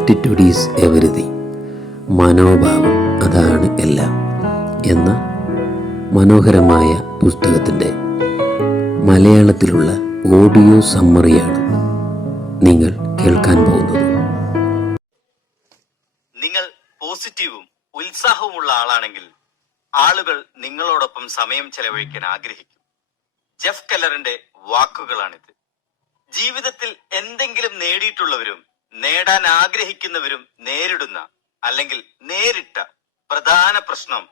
Attitude is everything, മനോഭാവം അതാണ് എല്ലാം എന്ന മനോഹരമായ പുസ്തകത്തിൻ്റെ മലയാളത്തിലുള്ള ഓഡിയോ സമ്മറിയാണ് നിങ്ങൾ കേൾക്കാൻ പോകുന്നത്. നിങ്ങൾ പോസിറ്റീവും ഉത്സാഹവുമുള്ള ആളാണെങ്കിൽ ആളുകൾ നിങ്ങളോടൊപ്പം സമയം ചെലവഴിക്കാൻ ആഗ്രഹിക്കും. ജെഫ് കെല്ലറിന്റെ വാക്കുകളാണിത്. ജീവിതത്തിൽ എന്തെങ്കിലും നേടിയിട്ടുള്ളവരും നേടാൻ ആഗ്രഹിക്കുന്നവരും നേരിടുന്ന അല്ലെങ്കിൽ നേരിട്ട പ്രധാന പ്രശ്നം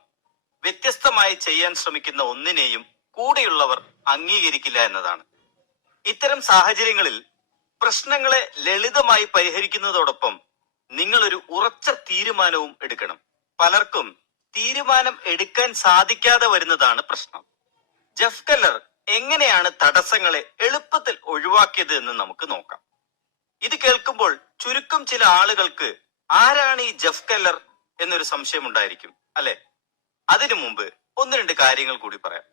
വ്യത്യസ്തമായി ചെയ്യാൻ ശ്രമിക്കുന്ന ഒന്നിനെയും കൂടെയുള്ളവർ അംഗീകരിക്കില്ല എന്നതാണ്. ഇത്തരം സാഹചര്യങ്ങളിൽ പ്രശ്നങ്ങളെ ലളിതമായി പരിഹരിക്കുന്നതോടൊപ്പം നിങ്ങളൊരു ഉറച്ച തീരുമാനവും എടുക്കണം. പലർക്കും തീരുമാനം എടുക്കാൻ സാധിക്കാതെ വരുന്നതാണ് പ്രശ്നം. ജെഫ് കെല്ലർ എങ്ങനെയാണ് തടസ്സങ്ങളെ എളുപ്പത്തിൽ ഒഴിവാക്കിയത് എന്ന് നമുക്ക് നോക്കാം. ഇത് കേൾക്കുമ്പോൾ ചുരുക്കം ചില ആളുകൾക്ക് ആരാണ് ഈ ജെഫ് കെല്ലർ എന്നൊരു സംശയം ഉണ്ടായിരിക്കും, അല്ലെ? അതിനു മുമ്പ് ഒന്ന് രണ്ട് കാര്യങ്ങൾ കൂടി പറയാം.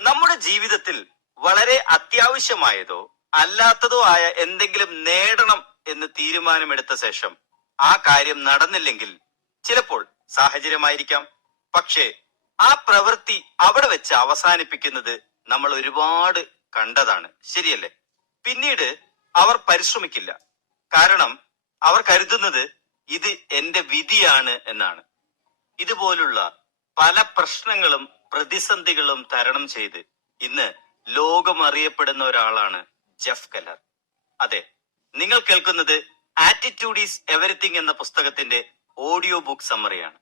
നമ്മുടെ ജീവിതത്തിൽ വളരെ അത്യാവശ്യമായതോ അല്ലാത്തതോ ആയ എന്തെങ്കിലും നേടണം എന്ന് തീരുമാനമെടുത്ത ശേഷം ആ കാര്യം നടന്നില്ലെങ്കിൽ ചിലപ്പോൾ സാഹചര്യമായിരിക്കാം, പക്ഷേ ആ പ്രവൃത്തി അവിടെ വെച്ച് അവസാനിപ്പിക്കുന്നത് നമ്മൾ ഒരുപാട് കണ്ടതാണ്, ശരിയല്ലേ? പിന്നീട് അവർ പരിശ്രമിക്കില്ല. കാരണം അവർ കരുതുന്നത് ഇത് എന്റെ വിധിയാണ് എന്നാണ്. ഇതുപോലുള്ള പല പ്രശ്നങ്ങളും പ്രതിസന്ധികളും തരണം ചെയ്ത് ഇന്ന് ലോകം അറിയപ്പെടുന്ന ഒരാളാണ് ജെഫ് കെല്ലർ. അതെ, നിങ്ങൾ കേൾക്കുന്നത് ആറ്റിറ്റ്യൂഡ് ഈസ് എവരിതിങ് എന്ന പുസ്തകത്തിന്റെ ഓഡിയോ ബുക്ക് സമ്മറിയാണ്.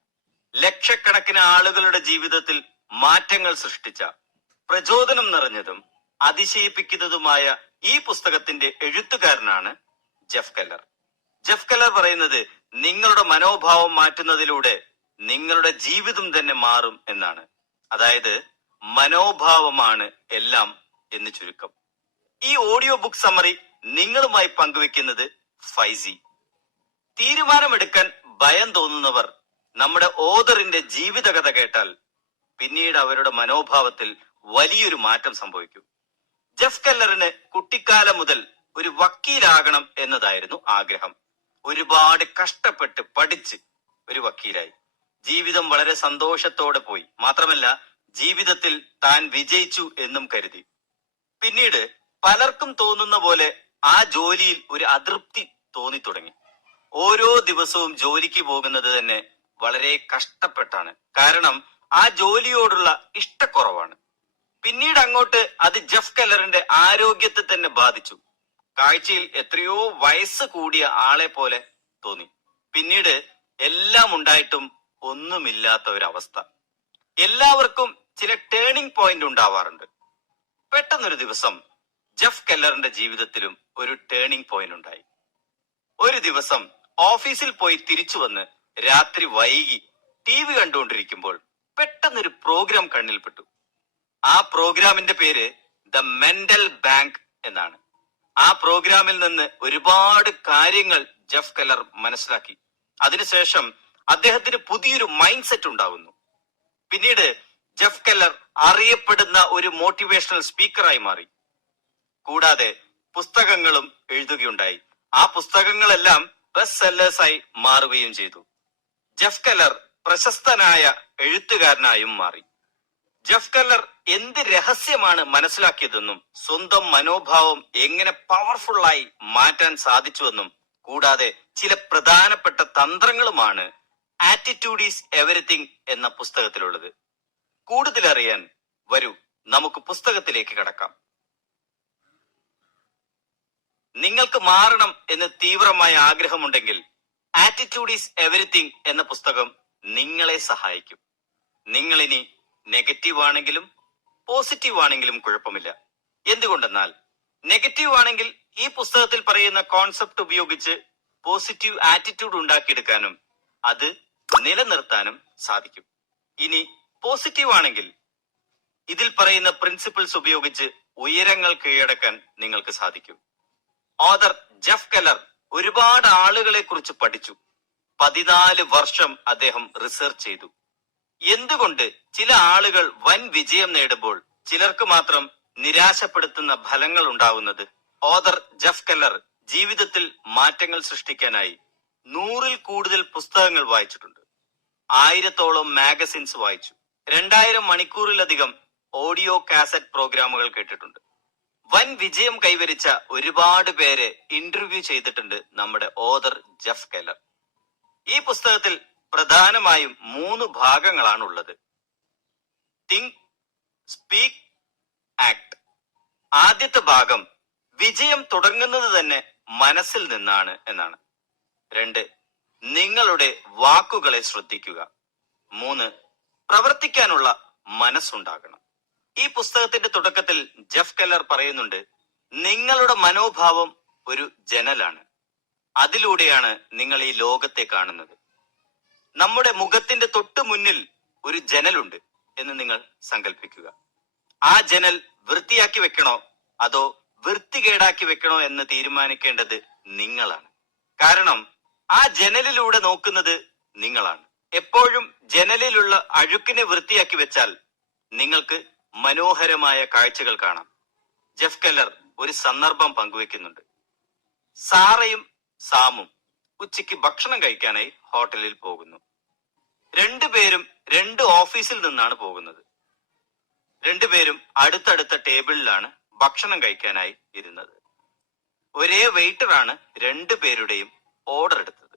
ലക്ഷക്കണക്കിന് ആളുകളുടെ ജീവിതത്തിൽ മാറ്റങ്ങൾ സൃഷ്ടിച്ച പ്രചോദനം നിറഞ്ഞതും അതിശയിപ്പിക്കുന്നതുമായ ഈ പുസ്തകത്തിന്റെ എഴുത്തുകാരനാണ് ജെഫ് കെല്ലർ. ജെഫ് കെല്ലർ പറയുന്നത് നിങ്ങളുടെ മനോഭാവം മാറ്റുന്നതിലൂടെ നിങ്ങളുടെ ജീവിതം തന്നെ മാറും എന്നാണ്. അതായത് മനോഭാവമാണ് എല്ലാം എന്ന് ചുരുക്കം. ഈ ഓഡിയോ ബുക്ക് സമ്മറി നിങ്ങളുമായി പങ്കുവെക്കുന്നത് ഫൈസി. തീരുമാനമെടുക്കാൻ ഭയം തോന്നുന്നവർ നമ്മുടെ ഓതറിന്റെ ജീവിതകഥ കേട്ടാൽ പിന്നീട് അവരുടെ മനോഭാവത്തിൽ വലിയൊരു മാറ്റം സംഭവിക്കും. ജെഫ് കെല്ലറിന് കുട്ടിക്കാലം മുതൽ ഒരു വക്കീലാകണം എന്നതായിരുന്നു ആഗ്രഹം. ഒരുപാട് കഷ്ടപ്പെട്ട് പഠിച്ച് ഒരു വക്കീലായി. ജീവിതം വളരെ സന്തോഷത്തോടെ പോയി. മാത്രമല്ല, ജീവിതത്തിൽ താൻ വിജയിച്ചു എന്നും കരുതി. പിന്നീട് പലർക്കും തോന്നുന്ന പോലെ ആ ജോലിയിൽ ഒരു അതൃപ്തി തോന്നി തുടങ്ങി. ഓരോ ദിവസവും ജോലിക്ക് പോകുന്നത് തന്നെ വളരെ കഷ്ടപ്പെട്ടാണ്. കാരണം ആ ജോലിയോടുള്ള ഇഷ്ടക്കുറവാണ്. പിന്നീട് അങ്ങോട്ട് അത് ജെഫ് കെല്ലറിന്റെ ആരോഗ്യത്തെ തന്നെ ബാധിച്ചു. കാഴ്ചയിൽ എത്രയോ വയസ്സ് കൂടിയ ആളെ പോലെ തോന്നി. പിന്നീട് എല്ലാം ഉണ്ടായിട്ടും ഒന്നുമില്ലാത്ത ഒരവസ്ഥ. എല്ലാവർക്കും ചില ടേണിംഗ് പോയിന്റ് ഉണ്ടാവാറുണ്ട്. പെട്ടെന്നൊരു ദിവസം ജെഫ് കെല്ലറിന്റെ ജീവിതത്തിലും ഒരു ടേണിംഗ് പോയിന്റ് ഉണ്ടായി. ഒരു ദിവസം ഓഫീസിൽ പോയി തിരിച്ചു വന്ന് രാത്രി വൈകി TV കണ്ടുകൊണ്ടിരിക്കുമ്പോൾ പെട്ടെന്നൊരു പ്രോഗ്രാം കണ്ണിൽപ്പെട്ടു. ആ പ്രോഗ്രാമിന്റെ പേര് ദ മെന്റൽ ബാങ്ക് എന്നാണ്. ആ പ്രോഗ്രാമിൽ നിന്ന് ഒരുപാട് കാര്യങ്ങൾ ജെഫ് കെല്ലർ മനസ്സിലാക്കി. അതിനുശേഷം അദ്ദേഹത്തിന് പുതിയൊരു മൈൻഡ് സെറ്റ് ഉണ്ടാകുന്നു. പിന്നീട് ജെഫ് കെല്ലർ അറിയപ്പെടുന്ന ഒരു മോട്ടിവേഷണൽ സ്പീക്കറായി മാറി. കൂടാതെ പുസ്തകങ്ങളും എഴുതുകയുണ്ടായി. ആ പുസ്തകങ്ങളെല്ലാം ബെസ്റ്റ് സെല്ലേഴ്സായി മാറുകയും ചെയ്തു. ജെഫ് കെല്ലർ പ്രശസ്തനായ എഴുത്തുകാരനായും മാറി. ജെഫ് കെല്ലർ എന്ത് രഹസ്യമാണ് മനസ്സിലാക്കിയതെന്നും സ്വന്തം മനോഭാവം എങ്ങനെ പവർഫുള്ളായി മാറ്റാൻ സാധിച്ചുവെന്നും കൂടാതെ ചില പ്രധാനപ്പെട്ട തന്ത്രങ്ങളുമാണ് ആറ്റിറ്റ്യൂഡ് ഈസ് എവരിതിങ് എന്ന പുസ്തകത്തിലുള്ളത്. കൂടുതൽ അറിയാൻ വരൂ നമുക്ക് പുസ്തകത്തിലേക്ക് കടക്കാം. നിങ്ങൾക്ക് മാറണം എന്ന് തീവ്രമായ ആഗ്രഹമുണ്ടെങ്കിൽ ആറ്റിറ്റ്യൂഡ് ഈസ് എവരിതിങ് എന്ന പുസ്തകം നിങ്ങളെ സഹായിക്കും. നിങ്ങളിനി നെഗറ്റീവ് ആണെങ്കിലും പോസിറ്റീവ് ആണെങ്കിലും കുഴപ്പമില്ല. എന്തുകൊണ്ടെന്നാൽ നെഗറ്റീവ് ആണെങ്കിൽ ഈ പുസ്തകത്തിൽ പറയുന്ന കോൺസെപ്റ്റ് ഉപയോഗിച്ച് പോസിറ്റീവ് ആറ്റിറ്റ്യൂഡ് ഉണ്ടാക്കിയെടുക്കാനും അത് നിലനിർത്താനും സാധിക്കും. ഇനി പോസിറ്റീവ് ആണെങ്കിൽ ഇതിൽ പറയുന്ന പ്രിൻസിപ്പിൾസ് ഉപയോഗിച്ച് ഉയരങ്ങൾ കീഴടക്കാൻ നിങ്ങൾക്ക് സാധിക്കും. ഓതർ ജെഫ് കെല്ലർ ഒരുപാട് ആളുകളെ കുറിച്ച് പഠിച്ചു. 14 വർഷം അദ്ദേഹം റിസർച്ച് ചെയ്തു. എന്തുകൊണ്ട് ചില ആളുകൾ വൻ വിജയം നേടുമ്പോൾ ചിലർക്ക് മാത്രം നിരാശപ്പെടുത്തുന്ന ഫലങ്ങൾ ഉണ്ടാവുന്നത്? ഓതർ ജെഫ് കെല്ലർ ജീവിതത്തിൽ മാറ്റങ്ങൾ സൃഷ്ടിക്കാനായി 100-ൽ കൂടുതൽ പുസ്തകങ്ങൾ വായിച്ചിട്ടുണ്ട്. 1000-ഓളം മാഗസിൻസ് വായിച്ചു. 2000 മണിക്കൂറിലധികം ഓഡിയോ കാസറ്റ് പ്രോഗ്രാമുകൾ കേട്ടിട്ടുണ്ട്. വൻ വിജയം കൈവരിച്ച ഒരുപാട് പേരെ ഇന്റർവ്യൂ ചെയ്തിട്ടുണ്ട് നമ്മുടെ ഓഥർ ജെഫ് കെല്ലർ. ഈ പുസ്തകത്തിൽ പ്രധാനമായും 3 ഭാഗങ്ങളാണ് ഉള്ളത്. Think, speak, act. ആദ്യത്തെ ഭാഗം വിജയം തുടങ്ങുന്നത് തന്നെ മനസ്സിൽ നിന്നാണ് എന്നാണ്. 2, നിങ്ങളുടെ വാക്കുകളെ ശ്രദ്ധിക്കുക. 3, പ്രവർത്തിക്കാനുള്ള മനസ്സുണ്ടാകണം. ഈ പുസ്തകത്തിന്റെ തുടക്കത്തിൽ ജെഫ് കെല്ലർ പറയുന്നുണ്ട്, നിങ്ങളുടെ മനോഭാവം ഒരു ജനലാണ്. അതിലൂടെയാണ് നിങ്ങൾ ഈ ലോകത്തെ കാണുന്നത്. നമ്മുടെ മുഖത്തിന്റെ തൊട്ടു മുന്നിൽ ഒരു ജനലുണ്ട് എന്ന് നിങ്ങൾ സങ്കല്പിക്കുക. ആ ജനൽ വൃത്തിയാക്കി വെക്കണോ അതോ വൃത്തികേടാക്കി വെക്കണോ എന്ന് തീരുമാനിക്കേണ്ടത് നിങ്ങളാണ്. കാരണം ആ ജനലിലൂടെ നോക്കുന്നത് നിങ്ങളാണ്. എപ്പോഴും ജനലിലുള്ള അഴുക്കിനെ വൃത്തിയാക്കി വെച്ചാൽ നിങ്ങൾക്ക് മനോഹരമായ കാഴ്ചകൾ കാണാം. ജെഫ് കെല്ലർ ഒരു സന്ദർഭം പങ്കുവെക്കുന്നുണ്ട്. സാറയും സാമും ഉച്ചയ്ക്ക് ഭക്ഷണം കഴിക്കാനായി ഹോട്ടലിൽ പോകുന്നു. 2 പേരും 2 ഓഫീസിൽ നിന്നാണ് പോകുന്നത്. 2 പേരും അടുത്തടുത്ത ടേബിളിലാണ് ഭക്ഷണം കഴിക്കാനായി ഇരുന്നത്. ഒരേ വെയിറ്ററാണ് 2 പേരുടെയും ഓർഡർ എടുത്തത്.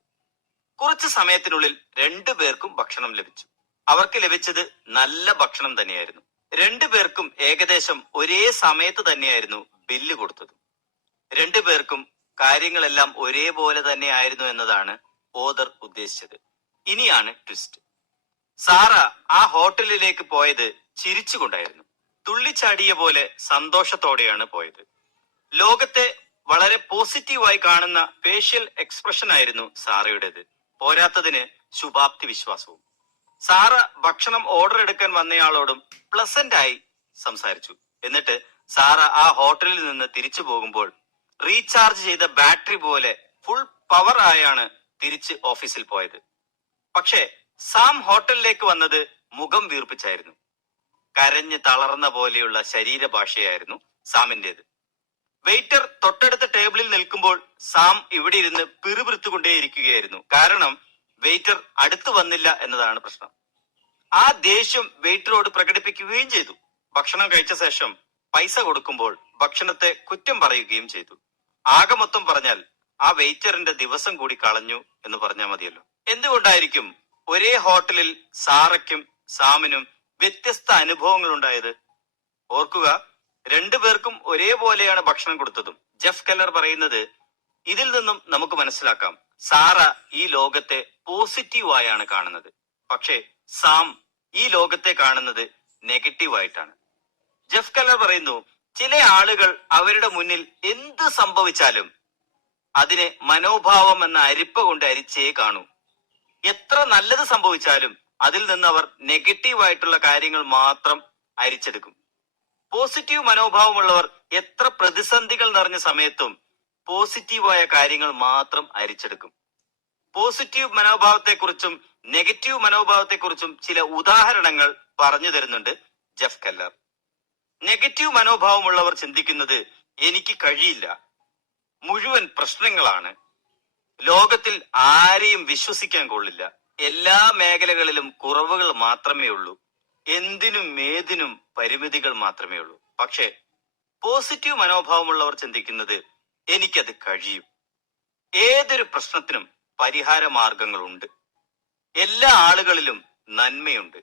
കുറച്ചു സമയത്തിനുള്ളിൽ 2 പേർക്കും ഭക്ഷണം ലഭിച്ചു. അവർക്ക് ലഭിച്ചത് നല്ല ഭക്ഷണം തന്നെയായിരുന്നു. 2 പേർക്കും ഏകദേശം ഒരേ സമയത്ത് തന്നെയായിരുന്നു ബില്ല് കൊടുത്തത്. 2 പേർക്കും കാര്യങ്ങളെല്ലാം ഒരേപോലെ തന്നെ ആയിരുന്നു എന്നതാണ് ഓഥർ ഉദ്ദേശിച്ചത്. ഇനിയാണ് ട്വിസ്റ്റ്. സാറ ആ ഹോട്ടലിലേക്ക് പോയത് ചിരിച്ചുകൊണ്ടായിരുന്നു. തുള്ളിച്ചാടിയ പോലെ സന്തോഷത്തോടെയാണ് പോയത്. ലോകത്തെ വളരെ പോസിറ്റീവായി കാണുന്ന ഫേഷ്യൽ എക്സ്പ്രഷൻ ആയിരുന്നു സാറയുടേത്. പോരാത്തതിന് ശുഭാപ്തി വിശ്വാസവും. സാറ ഭക്ഷണം ഓർഡർ എടുക്കാൻ വന്നയാളോടും പ്ലസന്റ് ആയി സംസാരിച്ചു. എന്നിട്ട് സാറ ആ ഹോട്ടലിൽ നിന്ന് തിരിച്ചു പോകുമ്പോൾ റീചാർജ് ചെയ്ത ബാറ്ററി പോലെ ഫുൾ പവർ ആയാണ് തിരിച്ച് ഓഫീസിൽ പോയത്. പക്ഷേ സാം ഹോട്ടലിലേക്ക് വന്നത് മുഖം വീർപ്പിച്ചായിരുന്നു. കരഞ്ഞ് തളർന്ന പോലെയുള്ള ശരീരഭാഷയായിരുന്നു സാമിന്റേത്. വെയിറ്റർ തൊട്ടടുത്ത ടേബിളിൽ നിൽക്കുമ്പോൾ സാം ഇവിടെ ഇരുന്ന് പിറുപിറുത്തുകൊണ്ടേയിരിക്കുകയായിരുന്നു. കാരണം വെയിറ്റർ അടുത്തു വന്നില്ല എന്നതാണ് പ്രശ്നം. ആ ദേഷ്യം വെയിറ്ററോട് പ്രകടിപ്പിക്കുകയും ചെയ്തു. ഭക്ഷണം കഴിച്ച ശേഷം പൈസ കൊടുക്കുമ്പോൾ ഭക്ഷണത്തെ കുറ്റം പറയുകയും ചെയ്തു. ആകെ മൊത്തം പറഞ്ഞാൽ ആ വെയിറ്ററിന്റെ ദിവസം കൂടി കളഞ്ഞു എന്ന് പറഞ്ഞാൽ മതിയല്ലോ. എന്തുകൊണ്ടായിരിക്കും ഒരേ ഹോട്ടലിൽ സാറയ്ക്കും സാമിനും വ്യത്യസ്ത അനുഭവങ്ങൾ ഉണ്ടായത്? ഓർക്കുക, 2 പേർക്കും ഒരേപോലെയാണ് ഭക്ഷണം കൊടുത്തതും. ജെഫ് കെല്ലർ പറയുന്നത് ഇതിൽ നിന്നും നമുക്ക് മനസ്സിലാക്കാം, സാറ ഈ ലോകത്തെ പോസിറ്റീവായാണ് കാണുന്നത്. പക്ഷേ സാം ഈ ലോകത്തെ കാണുന്നത് നെഗറ്റീവായിട്ടാണ്. ജെഫ് കെല്ലർ പറയുന്നു, ചില ആളുകൾ അവരുടെ മുന്നിൽ എന്ത് സംഭവിച്ചാലും അതിനെ മനോഭാവം എന്ന അരിപ്പ കൊണ്ട് അരിച്ചേ കാണൂ. എത്ര നല്ലത് സംഭവിച്ചാലും അതിൽ നിന്ന് അവർ നെഗറ്റീവായിട്ടുള്ള കാര്യങ്ങൾ മാത്രം അരിച്ചെടുക്കും. പോസിറ്റീവ് മനോഭാവമുള്ളവർ എത്ര പ്രതിസന്ധികൾ നിറഞ്ഞ സമയത്തും പോസിറ്റീവായ കാര്യങ്ങൾ മാത്രം അരിച്ചെടുക്കും. പോസിറ്റീവ് മനോഭാവത്തെക്കുറിച്ചും നെഗറ്റീവ് മനോഭാവത്തെക്കുറിച്ചും ചില ഉദാഹരണങ്ങൾ പറഞ്ഞു തരുന്നുണ്ട് ജെഫ് കെല്ലർ. നെഗറ്റീവ് മനോഭാവമുള്ളവർ ചിന്തിക്കുന്നത്, എനിക്ക് കഴിയില്ല, മുഴുവൻ പ്രശ്നങ്ങളാണ്, ലോകത്തിൽ ആരെയും വിശ്വസിക്കാൻ കൊള്ളില്ല, എല്ലാ മേഖലകളിലും കുറവുകൾ മാത്രമേ ഉള്ളൂ, എന്തിനും ഏതിനും പരിമിതികൾ മാത്രമേ ഉള്ളൂ. പക്ഷേ പോസിറ്റീവ് മനോഭാവമുള്ളവർ ചിന്തിക്കുന്നത്, എനിക്കത് കഴിയും, ഏതൊരു പ്രശ്നത്തിനും പരിഹാര മാർഗങ്ങളുണ്ട്, എല്ലാ ആളുകളിലും നന്മയുണ്ട്,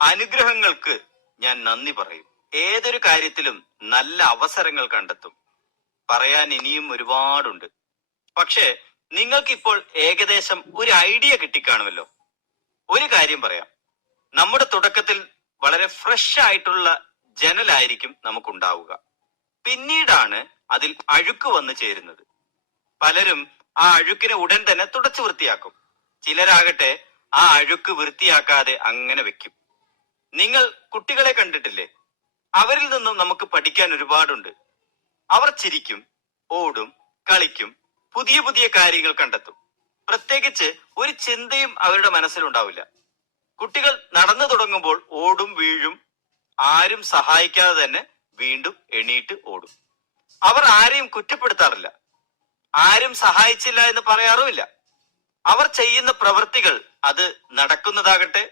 അനുഗ്രഹങ്ങൾക്ക് ഞാൻ നന്ദി പറയും, ഏതൊരു കാര്യത്തിലും നല്ല അവസരങ്ങൾ കണ്ടെത്തും. പറയാൻ ഇനിയും ഒരുപാടുണ്ട്. പക്ഷേ നിങ്ങൾക്കിപ്പോൾ ഏകദേശം ഒരു ഐഡിയ കിട്ടിക്കാണുമല്ലോ. ഒരു കാര്യം പറയാം, നമ്മുടെ തുടക്കത്തിൽ വളരെ ഫ്രഷ് ആയിട്ടുള്ള ജനലായിരിക്കും നമുക്കുണ്ടാവുക. പിന്നീടാണ് അതിൽ അഴുക്ക് വന്നു ചേരുന്നത്. പലരും ആ അഴുക്കിനെ ഉടൻ തന്നെ തുടച്ചു വൃത്തിയാക്കും. ചിലരാകട്ടെ ആ അഴുക്ക് വൃത്തിയാക്കാതെ അങ്ങനെ വെക്കും. നിങ്ങൾ കുട്ടികളെ കണ്ടിട്ടില്ലേ? അവരിൽ നിന്നും നമുക്ക് പഠിക്കാൻ ഒരുപാടുണ്ട്. അവർ ചിരിക്കും, ഓടും, കളിക്കും, പുതിയ പുതിയ കാര്യങ്ങൾ കണ്ടെത്തും. പ്രത്യേകിച്ച് ഒരു ചിന്തയും അവരുടെ മനസ്സിലുണ്ടാവില്ല. കുട്ടികൾ നടന്നു തുടങ്ങുമ്പോൾ ഓടും, വീഴും, ആരും സഹായിക്കാതെ തന്നെ വീണ്ടും എണീറ്റ് ഓടും. അവർ ആരെയും കുറ്റപ്പെടുത്താറില്ല, ആരും സഹായിച്ചില്ല എന്ന് പറയാറുമില്ല. അവർ ചെയ്യുന്ന പ്രവൃത്തികൾ, അത് നടക്കുന്നതാകട്ടെ,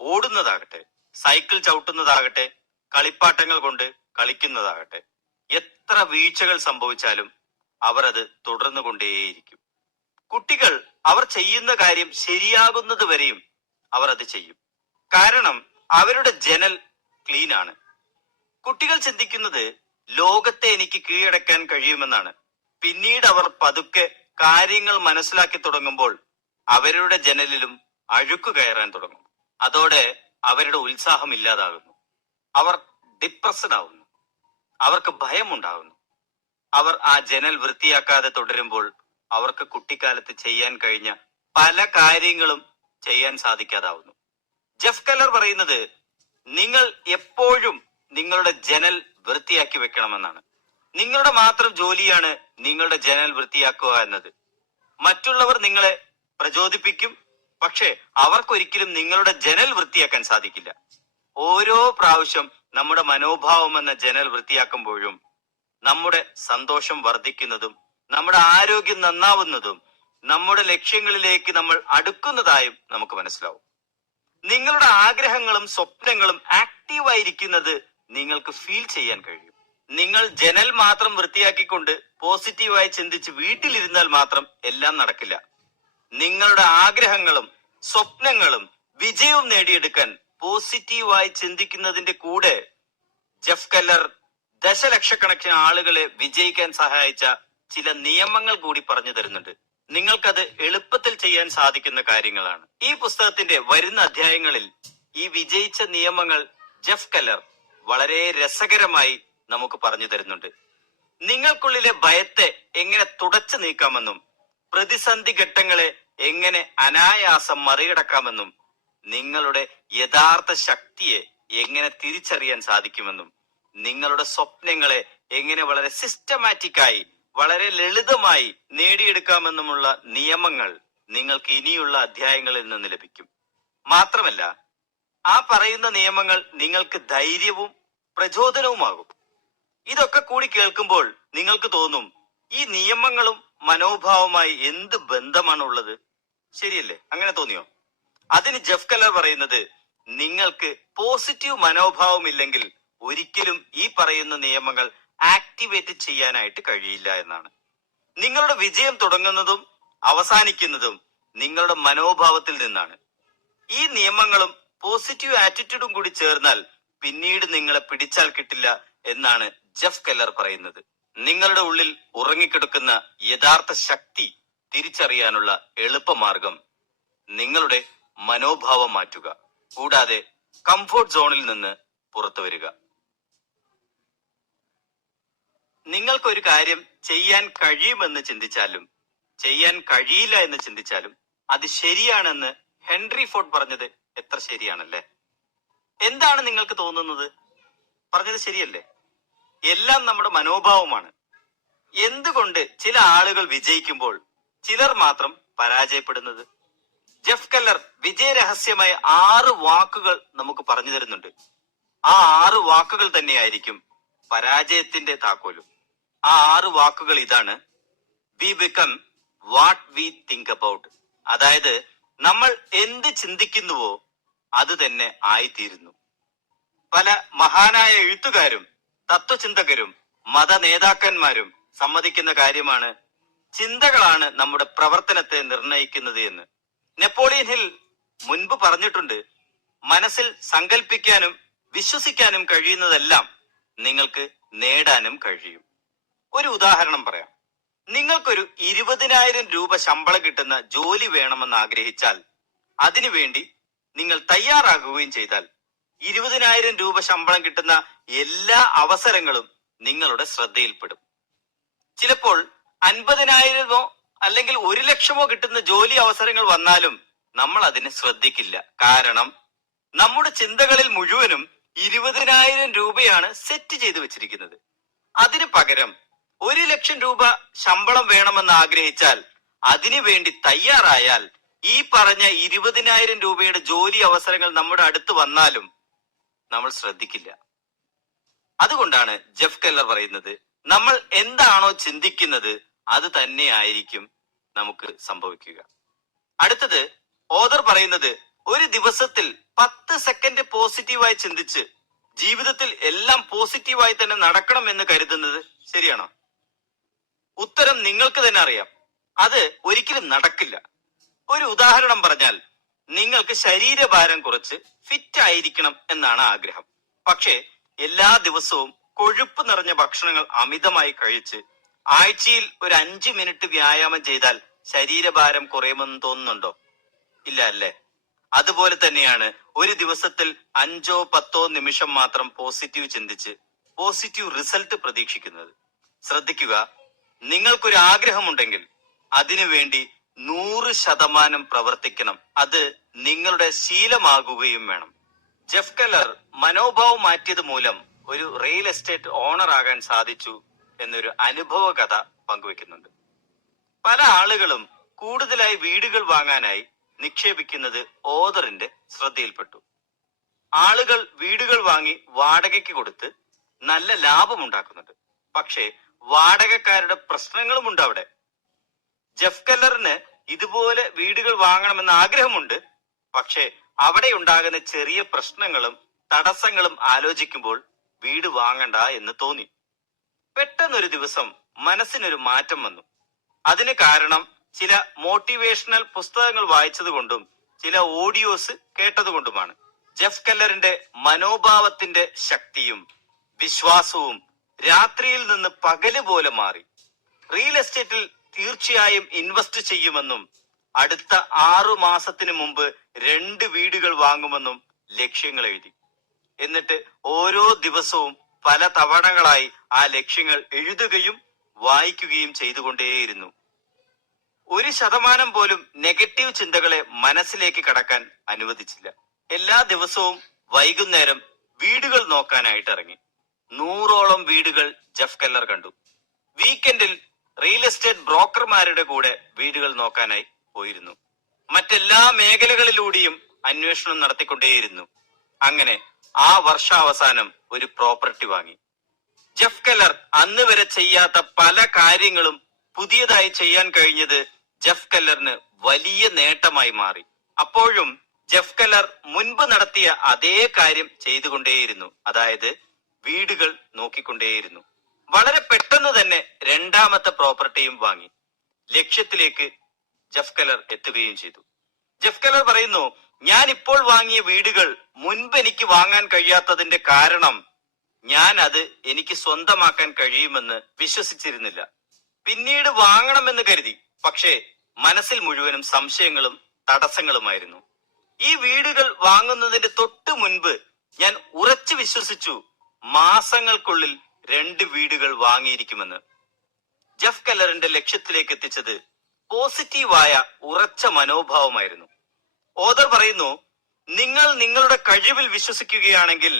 ഓടുന്നതാകട്ടെ, സൈക്കിൾ ചവിട്ടുന്നതാകട്ടെ, കളിപ്പാട്ടങ്ങൾ കൊണ്ട് കളിക്കുന്നതാകട്ടെ, എത്ര വീഴ്ചകൾ സംഭവിച്ചാലും അവർ അത് തുടർന്നു കൊണ്ടേയിരിക്കും. കുട്ടികൾ അവർ ചെയ്യുന്ന കാര്യം ശരിയാകുന്നത് വരെയും അവർ അത് ചെയ്യും. കാരണം അവരുടെ ജനൽ ക്ലീൻ ആണ്. കുട്ടികൾ ചിന്തിക്കുന്നത് ലോകത്തെ എനിക്ക് കീഴടക്കാൻ കഴിയുമെന്നാണ്. പിന്നീട് അവർ പതുക്കെ കാര്യങ്ങൾ മനസ്സിലാക്കി തുടങ്ങുമ്പോൾ അവരുടെ ജനലിലും അഴുക്ക് കയറാൻ തുടങ്ങും. അതോടെ അവരുടെ ഉത്സാഹം ഇല്ലാതാകുന്നു. അവർ ഡിപ്രസ്ഡ് ആവുന്നു. അവർക്ക് ഭയമുണ്ടാകുന്നു. അവർ ആ ജനൽ വൃത്തിയാക്കാതെ തുടരുമ്പോൾ അവർക്ക് കുട്ടിക്കാലത്ത് ചെയ്യാൻ കഴിഞ്ഞ പല കാര്യങ്ങളും ചെയ്യാൻ സാധിക്കാതാവുന്നു. ജെഫ് കെല്ലർ പറയുന്നത് നിങ്ങൾ എപ്പോഴും നിങ്ങളുടെ ജനൽ വൃത്തിയാക്കി വെക്കണമെന്നാണ്. നിങ്ങളുടെ മാത്രം ജോലിയാണ് നിങ്ങളുടെ ജനൽ വൃത്തിയാക്കുക എന്നത്. മറ്റുള്ളവർ നിങ്ങളെ പ്രചോദിപ്പിക്കും, പക്ഷെ അവർക്കൊരിക്കലും നിങ്ങളുടെ ജനൽ വൃത്തിയാക്കാൻ സാധിക്കില്ല. ഓരോ പ്രാവശ്യം നമ്മുടെ മനോഭാവം എന്ന ജനൽ വൃത്തിയാക്കുമ്പോഴും നമ്മുടെ സന്തോഷം വർദ്ധിക്കുന്നതും നമ്മുടെ ആരോഗ്യം നന്നാവുന്നതും നമ്മുടെ ലക്ഷ്യങ്ങളിലേക്ക് നമ്മൾ അടുക്കുന്നതായും നമുക്ക് മനസ്സിലാവും. നിങ്ങളുടെ ആഗ്രഹങ്ങളും സ്വപ്നങ്ങളും ആക്റ്റീവായിരിക്കുന്നത് നിങ്ങൾക്ക് ഫീൽ ചെയ്യാൻ കഴിയും. നിങ്ങൾ ജനൽ മാത്രം വൃത്തിയാക്കിക്കൊണ്ട് പോസിറ്റീവായി ചിന്തിച്ച് വീട്ടിലിരുന്നാൽ മാത്രം എല്ലാം നടക്കില്ല. നിങ്ങളുടെ ആഗ്രഹങ്ങളും സ്വപ്നങ്ങളും വിജയവും നേടിയെടുക്കാൻ പോസിറ്റീവായി ചിന്തിക്കുന്നതിന്റെ കൂടെ ജെഫ് കെല്ലർ ദശലക്ഷക്കണക്കിന് ആളുകളെ വിജയിക്കാൻ സഹായിച്ച ചില നിയമങ്ങൾ കൂടി പറഞ്ഞു തരുന്നുണ്ട്. നിങ്ങൾക്കത് എളുപ്പത്തിൽ ചെയ്യാൻ സാധിക്കുന്ന കാര്യങ്ങളാണ്. ഈ പുസ്തകത്തിന്റെ വരുന്ന അധ്യായങ്ങളിൽ ഈ വിജയിച്ച നിയമങ്ങൾ ജെഫ് കെല്ലർ വളരെ രസകരമായി നമുക്ക് പറഞ്ഞു തരുന്നുണ്ട്. നിങ്ങൾക്കുള്ളിലെ ഭയത്തെ എങ്ങനെ തുടച്ചു നീക്കാമെന്നും പ്രതിസന്ധി ഘട്ടങ്ങളെ എങ്ങനെ അനായാസം മറികടക്കാമെന്നും നിങ്ങളുടെ യഥാർത്ഥ ശക്തിയെ എങ്ങനെ തിരിച്ചറിയാൻ സാധിക്കുമെന്നും നിങ്ങളുടെ സ്വപ്നങ്ങളെ എങ്ങനെ വളരെ സിസ്റ്റമാറ്റിക്കായി വളരെ ലളിതമായി നേടിയെടുക്കാമെന്നുമുള്ള നിയമങ്ങൾ നിങ്ങൾക്ക് ഇനിയുള്ള അധ്യായങ്ങളിൽ നിന്ന് ലഭിക്കും. മാത്രമല്ല, ആ പറയുന്ന നിയമങ്ങൾ നിങ്ങൾക്ക് ധൈര്യവും പ്രചോദനവുമാകും. ഇതൊക്കെ കൂടി കേൾക്കുമ്പോൾ നിങ്ങൾക്ക് തോന്നും, ഈ നിയമങ്ങളും മനോഭാവവുമായി എന്ത് ബന്ധമാണുള്ളത്? ശരിയല്ലേ? അങ്ങനെ തോന്നിയോ? അതിന് ജെഫ് കെല്ലർ പറയുന്നത്, നിങ്ങൾക്ക് പോസിറ്റീവ് മനോഭാവം ഇല്ലെങ്കിൽ ഒരിക്കലും ഈ പറയുന്ന നിയമങ്ങൾ ആക്ടിവേറ്റ് ചെയ്യാനായിട്ട് കഴിയില്ല എന്നാണ്. നിങ്ങളുടെ വിജയം തുടങ്ങുന്നതും അവസാനിക്കുന്നതും നിങ്ങളുടെ മനോഭാവത്തിൽ നിന്നാണ്. ഈ നിയമങ്ങളും പോസിറ്റീവ് ആറ്റിറ്റ്യൂഡും കൂടി ചേർന്നാൽ പിന്നീട് നിങ്ങളെ പിടിച്ചാൽ കിട്ടില്ല എന്നാണ് ജെഫ് കെല്ലർ പറയുന്നത്. നിങ്ങളുടെ ഉള്ളിൽ ഉറങ്ങിക്കിടക്കുന്ന യഥാർത്ഥ ശക്തി തിരിച്ചറിയാനുള്ള എളുപ്പമാർഗം നിങ്ങളുടെ മനോഭാവം മാറ്റുക, കൂടാതെ കംഫോർട്ട് സോണിൽ നിന്ന് പുറത്തു വരിക. നിങ്ങൾക്കൊരു കാര്യം ചെയ്യാൻ കഴിയുമെന്ന് ചിന്തിച്ചാലും ചെയ്യാൻ കഴിയില്ല എന്ന് ചിന്തിച്ചാലും അത് ശരിയാണെന്ന് ഹെൻറി ഫോർഡ് പറഞ്ഞത് എത്ര ശരിയാണല്ലേ? എന്താണ് നിങ്ങൾക്ക് തോന്നുന്നത്? പറഞ്ഞത് ശരിയല്ലേ? എല്ലാം നമ്മുടെ മനോഭാവമാണ്. എന്തുകൊണ്ട് ചില ആളുകൾ വിജയിക്കുമ്പോൾ ചിലർ മാത്രം പരാജയപ്പെടുന്നത്? ജെഫ് കെല്ലർ വിജയരഹസ്യമായ 6 വാക്കുകൾ നമുക്ക് പറഞ്ഞു തരുന്നുണ്ട്. ആ 6 വാക്കുകൾ തന്നെയായിരിക്കും പരാജയത്തിന്റെ താക്കോലും. ആ 6 വാക്കുകൾ ഇതാണ്: we become what we think about. അതായത് നമ്മൾ എന്ത് ചിന്തിക്കുന്നുവോ അത് തന്നെ ആയിത്തീരുന്നു. പല മഹാനായ എഴുത്തുകാരും തത്വചിന്തകരും മത നേതാക്കന്മാരും സമ്മതിക്കുന്ന കാര്യമാണ്, ചിന്തകളാണ് നമ്മുടെ പ്രവർത്തനത്തെ നിർണയിക്കുന്നത് എന്ന്. നെപ്പോളിയൻ ഹിൽ മുൻപ് പറഞ്ഞിട്ടുണ്ട്, മനസ്സിൽ സങ്കല്പിക്കാനും വിശ്വസിക്കാനും കഴിയുന്നതെല്ലാം നിങ്ങൾക്ക് നേടാനും കഴിയും. ഒരു ഉദാഹരണം പറയാം. നിങ്ങൾക്കൊരു 20,000 രൂപ ശമ്പളം കിട്ടുന്ന ജോലി വേണമെന്ന് ആഗ്രഹിച്ചാൽ അതിനുവേണ്ടി നിങ്ങൾ തയ്യാറാകുകയും ചെയ്താൽ 20,000 രൂപ ശമ്പളം കിട്ടുന്ന എല്ലാ അവസരങ്ങളും നിങ്ങളുടെ ശ്രദ്ധയിൽപ്പെടും. ചിലപ്പോൾ 50,000 അല്ലെങ്കിൽ 1,00,000 കിട്ടുന്ന ജോലി അവസരങ്ങൾ വന്നാലും നമ്മൾ അതിനെ ശ്രദ്ധിക്കില്ല. കാരണം നമ്മുടെ ചിന്തകളിൽ മുഴുവനും 20,000 രൂപയാണ് സെറ്റ് ചെയ്തു വെച്ചിരിക്കുന്നത്. അതിന് പകരം 1,00,000 രൂപ ശമ്പളം വേണമെന്ന് ആഗ്രഹിച്ചാൽ അതിനു വേണ്ടി തയ്യാറായാൽ ഈ പറഞ്ഞ 20,000 രൂപയുടെ ജോലി അവസരങ്ങൾ നമ്മുടെ അടുത്ത് വന്നാലും നമ്മൾ ശ്രദ്ധിക്കില്ല. അതുകൊണ്ടാണ് ജെഫ് കെല്ലർ പറയുന്നത്, നമ്മൾ എന്താണോ ചിന്തിക്കുന്നത് അത് തന്നെ ആയിരിക്കും നമുക്ക് സംഭവിക്കുക. അടുത്തത് ഓദർ പറയുന്നത്, ഒരു ദിവസത്തിൽ 10 സെക്കൻഡ് പോസിറ്റീവായി ചിന്തിച്ച് ജീവിതത്തിൽ എല്ലാം പോസിറ്റീവായി തന്നെ നടക്കണം എന്ന് കരുതുന്നത് ശരിയാണോ? ഉത്തരം നിങ്ങൾക്ക് തന്നെ അറിയാം. അത് ഒരിക്കലും നടക്കില്ല. ഒരു ഉദാഹരണം പറഞ്ഞാൽ, നിങ്ങൾക്ക് ശരീരഭാരം കുറച്ച് ഫിറ്റ് ആയിരിക്കണം എന്നാണ് ആഗ്രഹം. പക്ഷേ എല്ലാ ദിവസവും കൊഴുപ്പ് നിറഞ്ഞ ഭക്ഷണങ്ങൾ അമിതമായി കഴിച്ച് ആഴ്ചയിൽ ഒരു 5 മിനിറ്റ് വ്യായാമം ചെയ്താൽ ശരീരഭാരം കുറയുമെന്ന് തോന്നുന്നുണ്ടോ? ഇല്ല അല്ലേ? അതുപോലെ തന്നെയാണ് ഒരു ദിവസത്തിൽ 5-10 നിമിഷം മാത്രം പോസിറ്റീവ് ചിന്തിച്ച് പോസിറ്റീവ് റിസൾട്ട് പ്രതീക്ഷിക്കുന്നത്. ശ്രദ്ധിക്കുക, നിങ്ങൾക്കൊരു ആഗ്രഹമുണ്ടെങ്കിൽ അതിനുവേണ്ടി 100% പ്രവർത്തിക്കണം. അത് നിങ്ങളുടെ ശീലമാകുകയും വേണം. ജെഫ് കെല്ലർ മനോഭാവം മാറ്റിയത് മൂലം ഒരു റിയൽ എസ്റ്റേറ്റ് ഓണർ ആകാൻ സാധിച്ചു എന്നൊരു അനുഭവ കഥ പങ്കുവെക്കുന്നുണ്ട്. പല ആളുകളും കൂടുതലായി വീടുകൾ വാങ്ങാനായി നിക്ഷേപിക്കുന്നത് ഓദറിന്റെ ശ്രദ്ധയിൽപ്പെട്ടു. ആളുകൾ വീടുകൾ വാങ്ങി വാടകയ്ക്ക് കൊടുത്ത് നല്ല ലാഭമുണ്ടാക്കുന്നുണ്ട്. പക്ഷേ വാടകക്കാരുടെ പ്രശ്നങ്ങളുമുണ്ട് അവിടെ. ജെഫ് കെല്ലറിന് ഇതുപോലെ വീടുകൾ വാങ്ങണമെന്ന ആഗ്രഹമുണ്ട്. പക്ഷേ അവിടെ ഉണ്ടാകുന്ന ചെറിയ പ്രശ്നങ്ങളും തടസ്സങ്ങളും ആലോചിക്കുമ്പോൾ വീട് വാങ്ങണ്ട എന്ന് തോന്നി. പെട്ടെന്നൊരു ദിവസം മനസ്സിനൊരു മാറ്റം വന്നു. അതിന് കാരണം ചില മോട്ടിവേഷണൽ പുസ്തകങ്ങൾ വായിച്ചതുകൊണ്ടും ചില ഓഡിയോസ് കേട്ടതുകൊണ്ടുമാണ്. ജെഫ് കെല്ലറിന്റെ മനോഭാവത്തിന്റെ ശക്തിയും വിശ്വാസവും രാത്രിയിൽ നിന്ന് പകല് പോലെ മാറി. റിയൽ എസ്റ്റേറ്റിൽ തീർച്ചയായും ഇൻവെസ്റ്റ് ചെയ്യുമെന്നും അടുത്ത 6 മാസത്തിന് മുമ്പ് 2 വീടുകൾ വാങ്ങുമെന്നും ലക്ഷ്യങ്ങൾ എഴുതി. എന്നിട്ട് ഓരോ ദിവസവും പല തവണകളായി ആ ലക്ഷ്യങ്ങൾ എഴുതുകയും വായിക്കുകയും ചെയ്തുകൊണ്ടേയിരുന്നു. 1% പോലും നെഗറ്റീവ് ചിന്തകളെ മനസ്സിലേക്ക് കടക്കാൻ അനുവദിച്ചില്ല. എല്ലാ ദിവസവും വൈകുന്നേരം വീടുകൾ നോക്കാനായിട്ട് ഇറങ്ങി. 100ഓളം വീടുകൾ ജെഫ് കെല്ലർ കണ്ടു. വീക്കെൻഡിൽ റിയൽ എസ്റ്റേറ്റ് ബ്രോക്കർമാരുടെ കൂടെ വീടുകൾ നോക്കാനായി പോയിരുന്നു. മറ്റെല്ലാ മേഖലകളിലൂടെയും അന്വേഷണം നടത്തിക്കൊണ്ടേയിരുന്നു. അങ്ങനെ ആ വർഷാവസാനം ഒരു പ്രോപ്പർട്ടി വാങ്ങി. ജെഫ് കെല്ലർ അന്ന് വരെ ചെയ്യാത്ത പല കാര്യങ്ങളും പുതിയതായി ചെയ്യാൻ കഴിഞ്ഞത് ജെഫ് കെല്ലറിന് വലിയ നേട്ടമായി മാറി. അപ്പോഴും ജെഫ് കെല്ലർ മുൻപ് നടത്തിയ അതേ കാര്യം ചെയ്തുകൊണ്ടേയിരുന്നു. അതായത് വീടുകൾ നോക്കിക്കൊണ്ടേയിരുന്നു. വളരെ പെട്ടെന്ന് തന്നെ 2ാമത്തെ പ്രോപ്പർട്ടിയും വാങ്ങി. ലക്ഷ്യത്തിലേക്ക് ജെഫ് കെല്ലർ എത്തുകയും ചെയ്തു. ജെഫ് കെല്ലർ പറയുന്നു, ഞാൻ ഇപ്പോൾ വാങ്ങിയ വീടുകൾ മുൻപ് എനിക്ക് വാങ്ങാൻ കഴിയാത്തതിന്റെ കാരണം ഞാൻ അത് എനിക്ക് സ്വന്തമാക്കാൻ കഴിയുമെന്ന് വിശ്വസിച്ചിരുന്നില്ല. പിന്നീട് വാങ്ങണമെന്ന് കരുതി. പക്ഷേ മനസ്സിൽ മുഴുവനും സംശയങ്ങളും തടസ്സങ്ങളുമായിരുന്നു. ഈ വീടുകൾ വാങ്ങുന്നതിന്റെ തൊട്ട് മുൻപ് ഞാൻ ഉറച്ചു വിശ്വസിച്ചു മാസങ്ങൾക്കുള്ളിൽ 2 വീടുകൾ വാങ്ങിയിരിക്കുമെന്ന്. ജെഫ് കെല്ലറിന്റെ ലക്ഷ്യത്തിലേക്ക് എത്തിച്ചത് പോസിറ്റീവായ ഉറച്ച മനോഭാവമായിരുന്നു. ഓദർ പറയുന്നു, നിങ്ങൾ നിങ്ങളുടെ കഴിവിൽ വിശ്വസിക്കുകയാണെങ്കിൽ,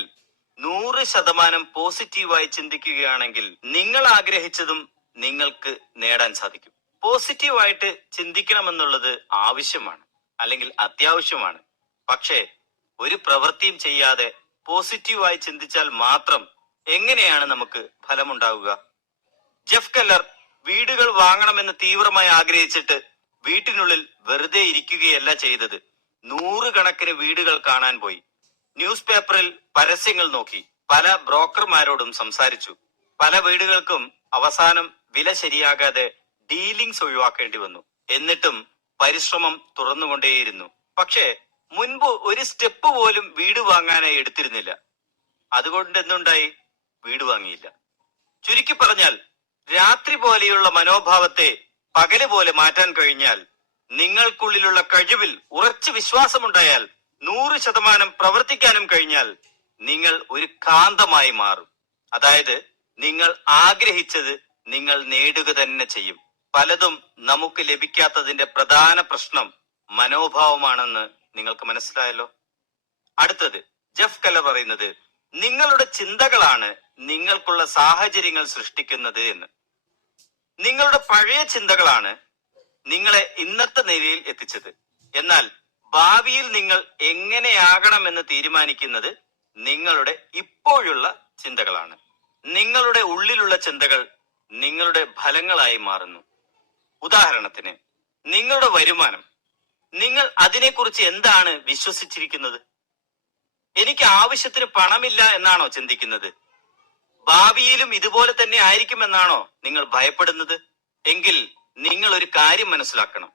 100% പോസിറ്റീവായി ചിന്തിക്കുകയാണെങ്കിൽ നിങ്ങൾ ആഗ്രഹിച്ചതും നിങ്ങൾക്ക് നേടാൻ സാധിക്കും. പോസിറ്റീവായിട്ട് ചിന്തിക്കണമെന്നുള്ളത് ആവശ്യമാണ്, അല്ലെങ്കിൽ അത്യാവശ്യമാണ്. പക്ഷേ ഒരു പ്രവൃത്തിയും ചെയ്യാതെ പോസിറ്റീവായി ചിന്തിച്ചാൽ മാത്രം എങ്ങനെയാണ് നമുക്ക് ഫലമുണ്ടാവുക? ജെഫ് കെല്ലർ വീടുകൾ വാങ്ങണമെന്ന് തീവ്രമായി ആഗ്രഹിച്ചിട്ട് വീട്ടിനുള്ളിൽ വെറുതെ ഇരിക്കുകയല്ല ചെയ്തത്. 100 കണക്കിന് വീടുകൾ കാണാൻ പോയി. ന്യൂസ് പേപ്പറിൽ പരസ്യങ്ങൾ നോക്കി. പല ബ്രോക്കർമാരോടും സംസാരിച്ചു. പല വീടുകൾക്കും അവസാനം വില ശരിയാകാതെ ഡീലിംഗ്സ് ഒഴിവാക്കേണ്ടി വന്നു. എന്നിട്ടും പരിശ്രമം തുറന്നുകൊണ്ടേയിരുന്നു. പക്ഷേ മുൻപ് ഒരു സ്റ്റെപ്പ് പോലും വീട് വാങ്ങാനായി എടുത്തിരുന്നില്ല. അതുകൊണ്ട് എന്തുണ്ടായി? വീട് വാങ്ങിയില്ല. ചുരുക്കി പറഞ്ഞാൽ, രാത്രി പോലെയുള്ള മനോഭാവത്തെ പകല് പോലെ മാറ്റാൻ കഴിഞ്ഞാൽ, നിങ്ങൾക്കുള്ളിലുള്ള കഴിവിൽ ഉറച്ച വിശ്വാസമുണ്ടായാൽ, 100% പ്രവർത്തിക്കാനും കഴിഞ്ഞാൽ, നിങ്ങൾ ഒരു കാന്തമായി മാറും. അതായത് നിങ്ങൾ ആഗ്രഹിച്ചത് നിങ്ങൾ നേടുക തന്നെ ചെയ്യും. പലതും നമുക്ക് ലഭിക്കാത്തതിന്റെ പ്രധാന പ്രശ്നം മനോഭാവമാണെന്ന് നിങ്ങൾക്ക് മനസ്സിലായല്ലോ. അടുത്തത് ജെഫ് കെല്ലർ പറയുന്നത്, നിങ്ങളുടെ ചിന്തകളാണ് നിങ്ങൾക്കുള്ള സാഹചര്യങ്ങൾ സൃഷ്ടിക്കുന്നത് എന്ന്. നിങ്ങളുടെ പഴയ ചിന്തകളാണ് നിങ്ങളെ ഇന്നത്തെ നിലയിൽ എത്തിച്ചത്. എന്നാൽ ഭാവിയിൽ നിങ്ങൾ എങ്ങനെയാകണമെന്ന് തീരുമാനിക്കുന്നത് നിങ്ങളുടെ ഇപ്പോഴുള്ള ചിന്തകളാണ്. നിങ്ങളുടെ ഉള്ളിലുള്ള ചിന്തകൾ നിങ്ങളുടെ ഫലങ്ങളായി മാറുന്നു. ഉദാഹരണത്തിന്, നിങ്ങളുടെ വരുമാനം. നിങ്ങൾ അതിനെക്കുറിച്ച് എന്താണ് വിശ്വസിച്ചിരിക്കുന്നത്? എനിക്ക് ആവശ്യത്തിന് പണമില്ല എന്നാണോ ചിന്തിക്കുന്നത്? ഭാവിയിലും ഇതുപോലെ തന്നെ ആയിരിക്കുമെന്നാണോ നിങ്ങൾ ഭയപ്പെടുന്നത്? എങ്കിൽ നിങ്ങൾ ഒരു കാര്യം മനസ്സിലാക്കണം.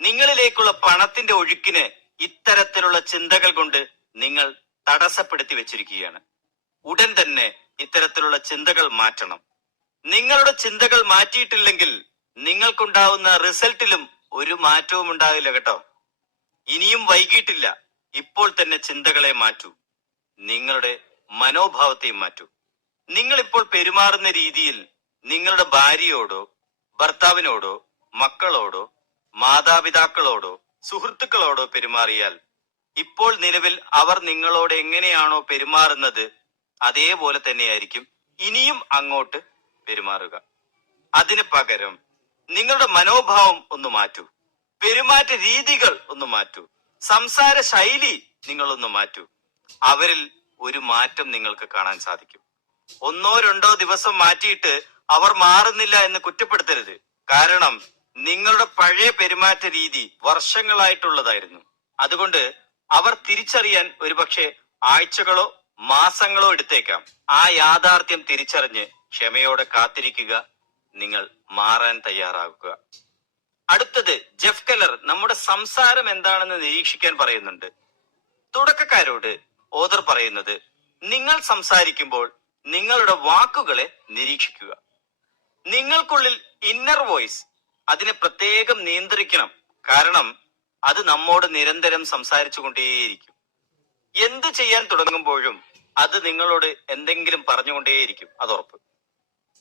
നിങ്ങളിലേക്കുള്ള പണത്തിന്റെ ഒഴുക്കിന് ഇത്തരത്തിലുള്ള ചിന്തകൾ കൊണ്ട് നിങ്ങൾ തടസ്സപ്പെടുത്തി വെച്ചിരിക്കുകയാണ്. ഉടൻ തന്നെ ഇത്തരത്തിലുള്ള ചിന്തകൾ മാറ്റണം. നിങ്ങളുടെ ചിന്തകൾ മാറ്റിയിട്ടില്ലെങ്കിൽ നിങ്ങൾക്കുണ്ടാവുന്ന റിസൾട്ടിലും ഒരു മാറ്റവും ഉണ്ടാകില്ല കേട്ടോ. ഇനിയും വൈകിട്ടില്ല. ഇപ്പോൾ തന്നെ ചിന്തകളെ മാറ്റൂ. നിങ്ങളുടെ മനോഭാവത്തെയും മാറ്റൂ. നിങ്ങളിപ്പോൾ പെരുമാറുന്ന രീതിയിൽ നിങ്ങളുടെ ഭാര്യയോടോ ഭർത്താവിനോടോ മക്കളോടോ മാതാപിതാക്കളോടോ സുഹൃത്തുക്കളോടോ പെരുമാറിയാൽ ഇപ്പോൾ നിലവിൽ അവർ നിങ്ങളോട് എങ്ങനെയാണോ പെരുമാറുന്നത് അതേപോലെ തന്നെയായിരിക്കും ഇനിയും അങ്ങോട്ട് പെരുമാറുക. അതിന് പകരം നിങ്ങളുടെ മനോഭാവം ഒന്ന് മാറ്റൂ. പെരുമാറ്റ രീതികൾ ഒന്ന് മാറ്റൂ. സംസാര ശൈലി നിങ്ങളൊന്ന് മാറ്റൂ. അവരിൽ ഒരു മാറ്റം നിങ്ങൾക്ക് കാണാൻ സാധിക്കും. 1-2 ദിവസം മാറ്റിയിട്ട് അവർ മാറുന്നില്ല എന്ന് കുറ്റപ്പെടുത്തരുത്. കാരണം നിങ്ങളുടെ പഴയ പെരുമാറ്റ രീതി വർഷങ്ങളായിട്ടുള്ളതായിരുന്നു. അതുകൊണ്ട് അവർ തിരിച്ചറിയാൻ ഒരുപക്ഷെ ആഴ്ചകളോ മാസങ്ങളോ എടുത്തേക്കാം. ആ യാഥാർത്ഥ്യം തിരിച്ചറിഞ്ഞ് ക്ഷമയോടെ കാത്തിരിക്കുക. നിങ്ങൾ മാറാൻ തയ്യാറാകുക. അടുത്തത്, ജെഫ് കെല്ലർ നമ്മുടെ സംസാരം എന്താണെന്ന് നിരീക്ഷിക്കാൻ പറയുന്നുണ്ട്. തുടക്കക്കാരോട് ഓതർ പറയുന്നത്, നിങ്ങൾ സംസാരിക്കുമ്പോൾ നിങ്ങളുടെ വാക്കുകളെ നിരീക്ഷിക്കുക. നിങ്ങൾക്കുള്ളിൽ ഇന്നർ വോയിസ്, അതിനെ പ്രത്യേകം നിയന്ത്രിക്കണം. കാരണം അത് നമ്മോട് നിരന്തരം സംസാരിച്ചു കൊണ്ടേയിരിക്കും. എന്ത് ചെയ്യാൻ തുടങ്ങുമ്പോഴും അത് നിങ്ങളോട് എന്തെങ്കിലും പറഞ്ഞുകൊണ്ടേയിരിക്കും. അതുറപ്പ്.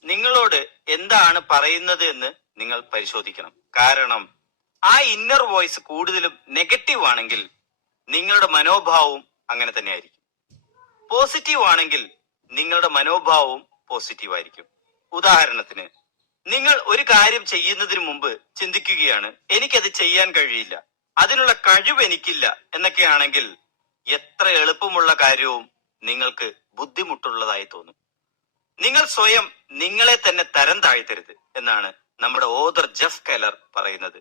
നിങ്ങളോട് എന്താണ് പറയുന്നത് എന്ന് നിങ്ങൾ പരിശോധിക്കണം. കാരണം ആ ഇന്നർ വോയിസ് കൂടുതലും നെഗറ്റീവ് ആണെങ്കിൽ നിങ്ങളുടെ മനോഭാവവും അങ്ങനെ തന്നെ ആയിരിക്കും. പോസിറ്റീവ് ആണെങ്കിൽ നിങ്ങളുടെ മനോഭാവവും പോസിറ്റീവ് ആയിരിക്കും. ഉദാഹരണത്തിന്, നിങ്ങൾ ഒരു കാര്യം ചെയ്യുന്നതിന് മുമ്പ് ചിന്തിക്കുകയാണ്, എനിക്കത് ചെയ്യാൻ കഴിയില്ല, അതിനുള്ള കഴിവ് എനിക്കില്ല എന്നൊക്കെയാണെങ്കിൽ എത്ര എളുപ്പമുള്ള കാര്യവും നിങ്ങൾക്ക് ബുദ്ധിമുട്ടുള്ളതായി തോന്നും. നിങ്ങൾ സ്വയം നിങ്ങളെ തന്നെ തരം താഴ്ത്തരുത് എന്നാണ് നമ്മുടെ ഓതർ ജെഫ് കെല്ലർ പറയുന്നത്.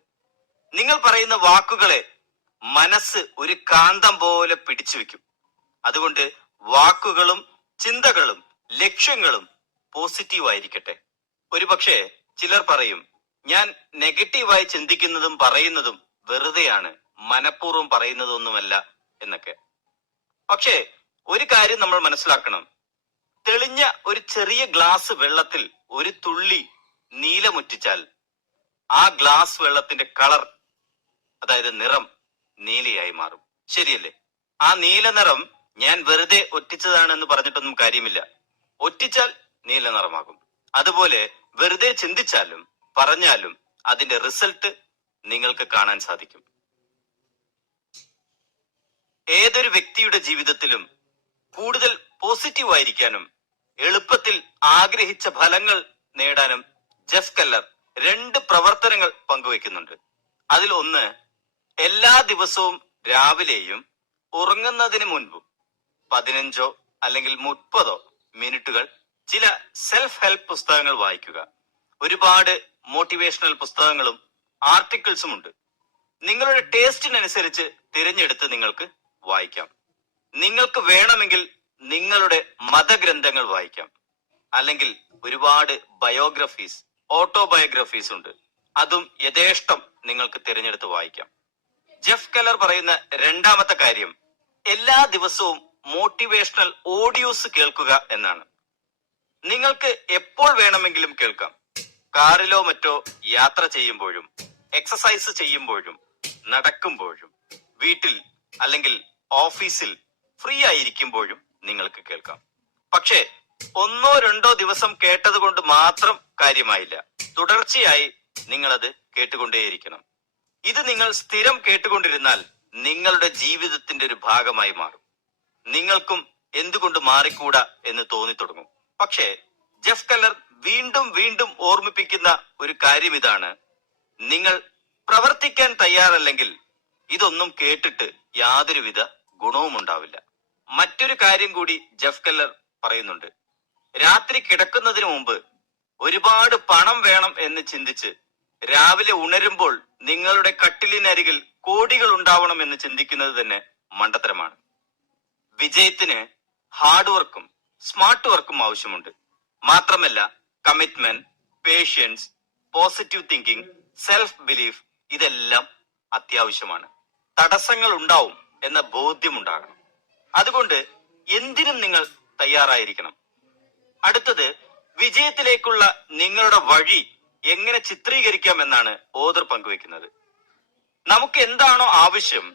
നിങ്ങൾ പറയുന്ന വാക്കുകളെ മനസ്സ് ഒരു കാന്തം പോലെ പിടിച്ചു വെക്കും. അതുകൊണ്ട് വാക്കുകളും ചിന്തകളും ലക്ഷ്യങ്ങളും പോസിറ്റീവ് ആയിരിക്കട്ടെ. ഒരുപക്ഷെ ചിലർ പറയും, ഞാൻ നെഗറ്റീവായി ചിന്തിക്കുന്നതും പറയുന്നതും വെറുതെയാണ്, മനഃപൂർവ്വം പറയുന്നതൊന്നുമല്ല എന്നൊക്കെ. പക്ഷേ ഒരു കാര്യം നമ്മൾ മനസ്സിലാക്കണം. തെളിഞ്ഞ ഒരു ചെറിയ ഗ്ലാസ് വെള്ളത്തിൽ ഒരു തുള്ളി നീലമുറ്റിച്ചാൽ ആ ഗ്ലാസ് വെള്ളത്തിന്റെ കളർ, അതായത് നിറം, നീലയായി മാറും. ശരിയല്ലേ? ആ നീല നിറം ഞാൻ വെറുതെ ഒറ്റിച്ചതാണെന്ന് പറഞ്ഞിട്ടൊന്നും കാര്യമില്ല. ഒറ്റിച്ചാൽ നീല നിറമാകും. അതുപോലെ വെറുതെ ചിന്തിച്ചാലും പറഞ്ഞാലും അതിന്റെ റിസൾട്ട് നിങ്ങൾക്ക് കാണാൻ സാധിക്കും. ഏതൊരു വ്യക്തിയുടെ ജീവിതത്തിലും കൂടുതൽ പോസിറ്റീവ് ആയിരിക്കാനും എളുപ്പത്തിൽ ആഗ്രഹിച്ച ഫലങ്ങൾ നേടാനും ജെഫ് കെല്ലർ 2 പ്രവർത്തനങ്ങൾ പങ്കുവെക്കുന്നുണ്ട്. അതിൽ ഒന്ന്, എല്ലാ ദിവസവും രാവിലെയും ഉറങ്ങുന്നതിന് മുൻപും 15 അല്ലെങ്കിൽ 30 മിനിറ്റുകൾ ചില സെൽഫ് ഹെൽപ്പ് പുസ്തകങ്ങൾ വായിക്കുക. ഒരുപാട് മോട്ടിവേഷണൽ പുസ്തകങ്ങളും ആർട്ടിക്കിൾസും ഉണ്ട്. നിങ്ങളുടെ ടേസ്റ്റിനനുസരിച്ച് തിരഞ്ഞെടുത്ത് നിങ്ങൾക്ക് വായിക്കാം. നിങ്ങൾക്ക് വേണമെങ്കിൽ നിങ്ങളുടെ മതഗ്രന്ഥങ്ങൾ വായിക്കാം. അല്ലെങ്കിൽ ഒരുപാട് ബയോഗ്രഫീസ്, ഓട്ടോബയോഗ്രഫീസ് ഉണ്ട്. അതും യഥേഷ്ടം നിങ്ങൾക്ക് തിരഞ്ഞെടുത്ത് വായിക്കാം. ജെഫ് കെല്ലർ പറയുന്ന രണ്ടാമത്തെ കാര്യം, എല്ലാ ദിവസവും മോട്ടിവേഷണൽ ഓഡിയോസ് കേൾക്കുക എന്നാണ്. നിങ്ങൾക്ക് എപ്പോൾ വേണമെങ്കിലും കേൾക്കാം. കാറിലോ മറ്റോ യാത്ര ചെയ്യുമ്പോഴും, എക്സസൈസ് ചെയ്യുമ്പോഴും, നടക്കുമ്പോഴും, വീട്ടിൽ അല്ലെങ്കിൽ ഓഫീസിൽ ഫ്രീ ആയിരിക്കുമ്പോഴും നിങ്ങൾക്ക് കേൾക്കാം. പക്ഷേ 1-2 ദിവസം കേട്ടത് കൊണ്ട് മാത്രം കാര്യമായില്ല. തുടർച്ചയായി നിങ്ങളത് കേട്ടുകൊണ്ടേയിരിക്കണം. ഇത് നിങ്ങൾ സ്ഥിരം കേട്ടുകൊണ്ടിരുന്നാൽ നിങ്ങളുടെ ജീവിതത്തിന്റെ ഒരു ഭാഗമായി മാറും. നിങ്ങൾക്കും എന്തുകൊണ്ട് മാറിക്കൂടാ എന്ന് തോന്നി തുടങ്ങും. പക്ഷേ ജെഫ് കെല്ലർ വീണ്ടും വീണ്ടും ഓർമ്മിപ്പിക്കുന്ന ഒരു കാര്യം ഇതാണ്: നിങ്ങൾ പ്രവർത്തിക്കാൻ തയ്യാറല്ലെങ്കിൽ ഇതൊന്നും കേട്ടിട്ട് യാതൊരുവിധ ഗുണവും ഉണ്ടാവില്ല. മറ്റൊരു കാര്യം കൂടി ജെഫ് കെല്ലർ പറയുന്നുണ്ട്. രാത്രി കിടക്കുന്നതിന് മുമ്പ് ഒരുപാട് പണം വേണം എന്ന് ചിന്തിച്ച് രാവിലെ ഉണരുമ്പോൾ നിങ്ങളുടെ കട്ടിലിനരികിൽ കോടികൾ ഉണ്ടാവണമെന്ന് ചിന്തിക്കുന്നത് തന്നെ മണ്ടത്തരമാണ്. വിജയത്തിന് ഹാർഡ് വർക്കും സ്മാർട്ട് വർക്കും ആവശ്യമുണ്ട്. മാത്രമല്ല commitment, patience, positive thinking, self belief ഇതെല്ലാം അത്യാവശ്യമാണ്. തടസ്സങ്ങൾ ഉണ്ടാവും എന്ന ബോധ്യമുണ്ടാകണം. അതുകൊണ്ട് എന്തിനും നിങ്ങൾ തയ്യാറായിരിക്കണം. അടുത്തത്, വിജയത്തിലേക്കുള്ള നിങ്ങളുടെ വഴി എങ്ങനെ ചിത്രീകരിക്കാം എന്നാണ് ഓദർ പങ്കുവെക്കുന്നത്. നമുക്ക് എന്താണോ ആവശ്യം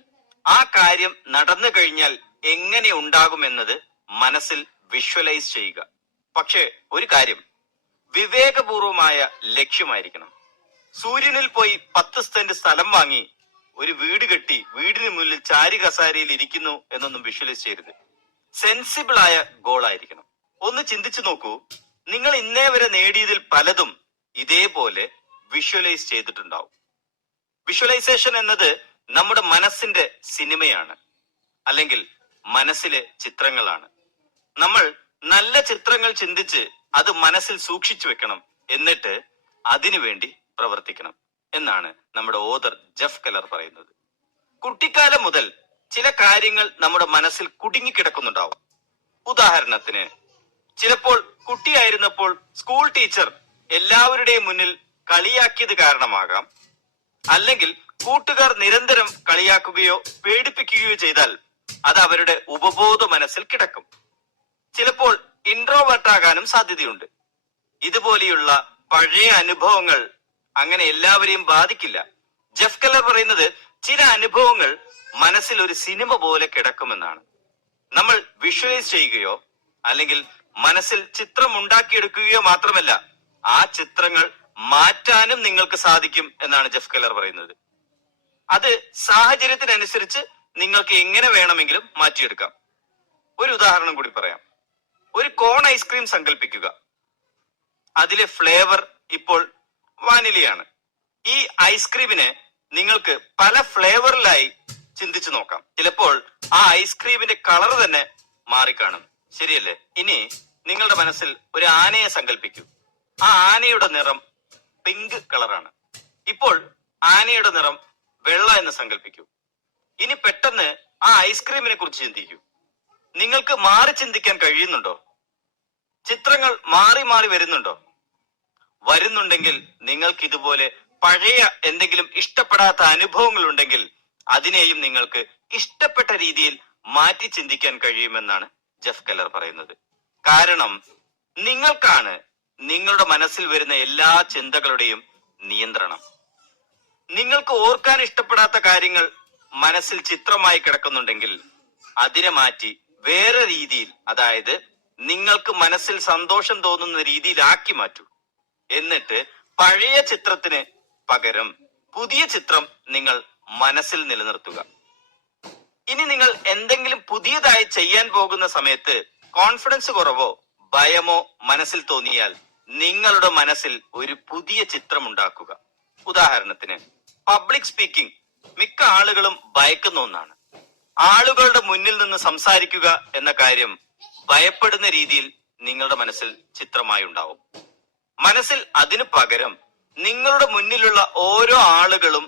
ആ കാര്യം നടന്നു കഴിഞ്ഞാൽ എങ്ങനെ ഉണ്ടാകുമെന്നത് മനസ്സിൽ വിഷ്വലൈസ് ചെയ്യുക. പക്ഷേ ഒരു കാര്യം, വിവേകപൂർവമായ ലക്ഷ്യമായിരിക്കണം. സൂര്യനിൽ പോയി 10 സെന്റ് സ്ഥലം വാങ്ങി ഒരു വീട് കെട്ടി വീടിന് മുന്നിൽ ചാരി കസാരയിൽ ഇരിക്കുന്നു എന്നൊന്നും വിഷ്വലൈസ് ചെയ്യരുത്. സെൻസിബിൾ ആയ ഗോൾ ആയിരിക്കണം. ഒന്ന് ചിന്തിച്ചു നോക്കൂ, നിങ്ങൾ ഇന്നേ വരെ നേടിയതിൽ പലതും ഇതേപോലെ വിഷ്വലൈസ് ചെയ്തിട്ടുണ്ടാവും. വിഷ്വലൈസേഷൻ എന്നത് നമ്മുടെ മനസ്സിന്റെ സിനിമയാണ്, അല്ലെങ്കിൽ മനസ്സിലെ ചിത്രങ്ങളാണ്. നമ്മൾ നല്ല ചിത്രങ്ങൾ ചിന്തിച്ച് അത് മനസ്സിൽ സൂക്ഷിച്ചു വെക്കണം, എന്നിട്ട് അതിനുവേണ്ടി പ്രവർത്തിക്കണം എന്നാണ് നമ്മുടെ ഓദർ ജെഫ് കെല്ലർ പറയുന്നത്. കുട്ടിക്കാലം മുതൽ ചില കാര്യങ്ങൾ നമ്മുടെ മനസ്സിൽ കുടുങ്ങിക്കിടക്കുന്നുണ്ടാവും. ഉദാഹരണത്തിന്, ചിലപ്പോൾ കുട്ടിയായിരുന്നപ്പോൾ സ്കൂൾ ടീച്ചർ എല്ലാവരുടെയും മുന്നിൽ കളിയാക്കിയത് കാരണമാകാം. അല്ലെങ്കിൽ കൂട്ടുകാർ നിരന്തരം കളിയാക്കുകയോ പേടിപ്പിക്കുകയോ ചെയ്താൽ അത് അവരുടെ ഉപബോധ മനസ്സിൽ കിടക്കും. ചിലപ്പോൾ ഇൻട്രോവേർട്ട് ആകാനും സാധ്യതയുണ്ട്. ഇതുപോലെയുള്ള പഴയ അനുഭവങ്ങൾ അങ്ങനെ എല്ലാവരെയും ബാധിക്കില്ല. ജെഫ് കെല്ലർ പറയുന്നത് ചില അനുഭവങ്ങൾ മനസ്സിൽ ഒരു സിനിമ പോലെ കിടക്കുമെന്നാണ്. നമ്മൾ വിഷ്വലൈസ് ചെയ്യുകയോ അല്ലെങ്കിൽ മനസ്സിൽ ചിത്രം ഉണ്ടാക്കിയെടുക്കുകയോ മാത്രമല്ല, ആ ചിത്രങ്ങൾ മാറ്റാനും നിങ്ങൾക്ക് സാധിക്കും എന്നാണ് ജെഫ് കെല്ലർ പറയുന്നത്. അത് സാഹചര്യത്തിനനുസരിച്ച് നിങ്ങൾക്ക് എങ്ങനെ വേണമെങ്കിലും മാറ്റിയെടുക്കാം. ഒരു ഉദാഹരണം കൂടി പറയാം. ഒരു കോൺ ഐസ്ക്രീം സങ്കല്പിക്കുക. അതിലെ ഫ്ലേവർ ഇപ്പോൾ വാനിലയാണ്. ഈ ഐസ്ക്രീമിനെ നിങ്ങൾക്ക് പല ഫ്ലേവറിലായി ചിന്തിച്ചു നോക്കാം. ചിലപ്പോൾ ആ ഐസ്ക്രീമിന്റെ കളർ തന്നെ മാറിക്കാണും. ശരിയല്ലേ? ഇനി നിങ്ങളുടെ മനസ്സിൽ ഒരു ആനയെ സങ്കല്പിക്കൂ. ആ ആനയുടെ നിറം പിങ്ക് കളറാണ്. ഇപ്പോൾ ആനയുടെ നിറം വെള്ള എന്ന് സങ്കല്പിക്കൂ. ഇനി പെട്ടെന്ന് ആ ഐസ്ക്രീമിനെ കുറിച്ച് ചിന്തിക്കൂ. നിങ്ങൾക്ക് മാറി ചിന്തിക്കാൻ കഴിയുന്നുണ്ടോ? ചിത്രങ്ങൾ മാറി മാറി വരുന്നുണ്ടെങ്കിൽ നിങ്ങൾക്ക് ഇതുപോലെ പഴയ എന്തെങ്കിലും ഇഷ്ടപ്പെടാത്ത അനുഭവങ്ങൾ ഉണ്ടെങ്കിൽ അതിനെയും നിങ്ങൾക്ക് ഇഷ്ടപ്പെട്ട രീതിയിൽ മാറ്റി ചിന്തിക്കാൻ കഴിയുമെന്നാണ് ജെഫ് കെല്ലർ പറയുന്നത്. കാരണം നിങ്ങൾക്കാണ് നിങ്ങളുടെ മനസ്സിൽ വരുന്ന എല്ലാ ചിന്തകളുടെയും നിയന്ത്രണം. നിങ്ങൾക്ക് ഓർക്കാൻ ഇഷ്ടപ്പെടാത്ത കാര്യങ്ങൾ മനസ്സിൽ ചിത്രമായി കിടക്കുന്നുണ്ടെങ്കിൽ അതിനെ മാറ്റി വേറെ രീതിയിൽ, അതായത് നിങ്ങൾക്ക് മനസ്സിൽ സന്തോഷം തോന്നുന്ന രീതിയിലാക്കി മാറ്റൂ. എന്നിട്ട് പഴയ ചിത്രത്തിന് പകരം പുതിയ ചിത്രം നിങ്ങൾ മനസ്സിൽ നിലനിർത്തുക. ഇനി നിങ്ങൾ എന്തെങ്കിലും പുതിയതായി ചെയ്യാൻ പോകുന്ന സമയത്ത് കോൺഫിഡൻസ് കുറവോ ഭയമോ മനസ്സിൽ തോന്നിയാൽ നിങ്ങളുടെ മനസ്സിൽ ഒരു പുതിയ ചിത്രം ഉണ്ടാക്കുക. ഉദാഹരണത്തിന്, പബ്ലിക് സ്പീക്കിംഗ് മിക്ക ആളുകളും ഭയക്കുന്ന ഒന്നാണ്. ആളുകളുടെ മുന്നിൽ നിന്ന് സംസാരിക്കുക എന്ന കാര്യം ഭയപ്പെടുന്ന രീതിയിൽ നിങ്ങളുടെ മനസ്സിൽ ചിത്രമായി ഉണ്ടാവും. മനസ്സിൽ അതിനു പകരം നിങ്ങളുടെ മുന്നിലുള്ള ഓരോ ആളുകളും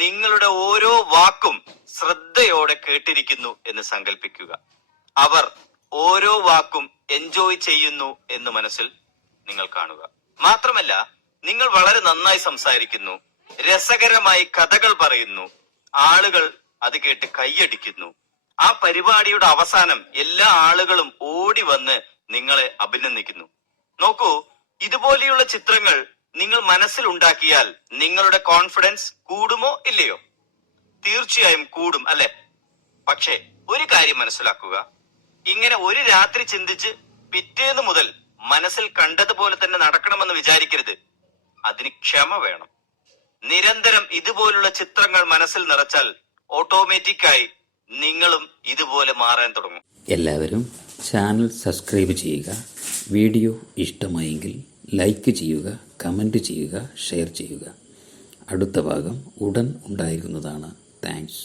നിങ്ങളുടെ ഓരോ വാക്കും ശ്രദ്ധയോടെ കേട്ടിരിക്കുന്നു എന്ന് സങ്കല്പിക്കുക. അവർ ഓരോ വാക്കും എൻജോയ് ചെയ്യുന്നു എന്ന് മനസ്സിൽ നിങ്ങൾ കാണുക. മാത്രമല്ല, നിങ്ങൾ വളരെ നന്നായി സംസാരിക്കുന്നു, രസകരമായി കഥകൾ പറയുന്നു, ആളുകൾ അത് കേട്ട് കൈയടിക്കുന്നു. ആ പരിപാടിയുടെ അവസാനം എല്ലാ ആളുകളും ഓടി വന്ന് നിങ്ങളെ അഭിനന്ദിക്കുന്നു. നോക്കൂ, ഇതുപോലെയുള്ള ചിത്രങ്ങൾ നിങ്ങൾ മനസ്സിൽ ഉണ്ടാക്കിയാൽ നിങ്ങളുടെ കോൺഫിഡൻസ് കൂടുമോ ഇല്ലയോ? തീർച്ചയായും കൂടും, അല്ലെ? പക്ഷേ ഒരു കാര്യം മനസ്സിലാക്കുക, ഇങ്ങനെ ഒരു രാത്രി ചിന്തിച്ച് പിറ്റേന്ന് മുതൽ മനസ്സിൽ കണ്ടതുപോലെ തന്നെ നടക്കണമെന്ന് വിചാരിക്കരുത്. അതിന് ക്ഷമ വേണം. നിരന്തരം ഇതുപോലുള്ള ചിത്രങ്ങൾ മനസ്സിൽ നിറച്ചാൽ ഓട്ടോമാറ്റിക്കായി നിങ്ങളും ഇതുപോലെ മാറാൻ തുടങ്ങും. എല്ലാവരും ചാനൽ സബ്സ്ക്രൈബ് ചെയ്യുക. വീഡിയോ ഇഷ്ടമായെങ്കിൽ ലൈക്ക് ചെയ്യുക, കമൻറ്റ് ചെയ്യുക, ഷെയർ ചെയ്യുക. അടുത്ത ഭാഗം ഉടൻ ഉണ്ടായിരിക്കുന്നതാണ്. താങ്ക്സ്.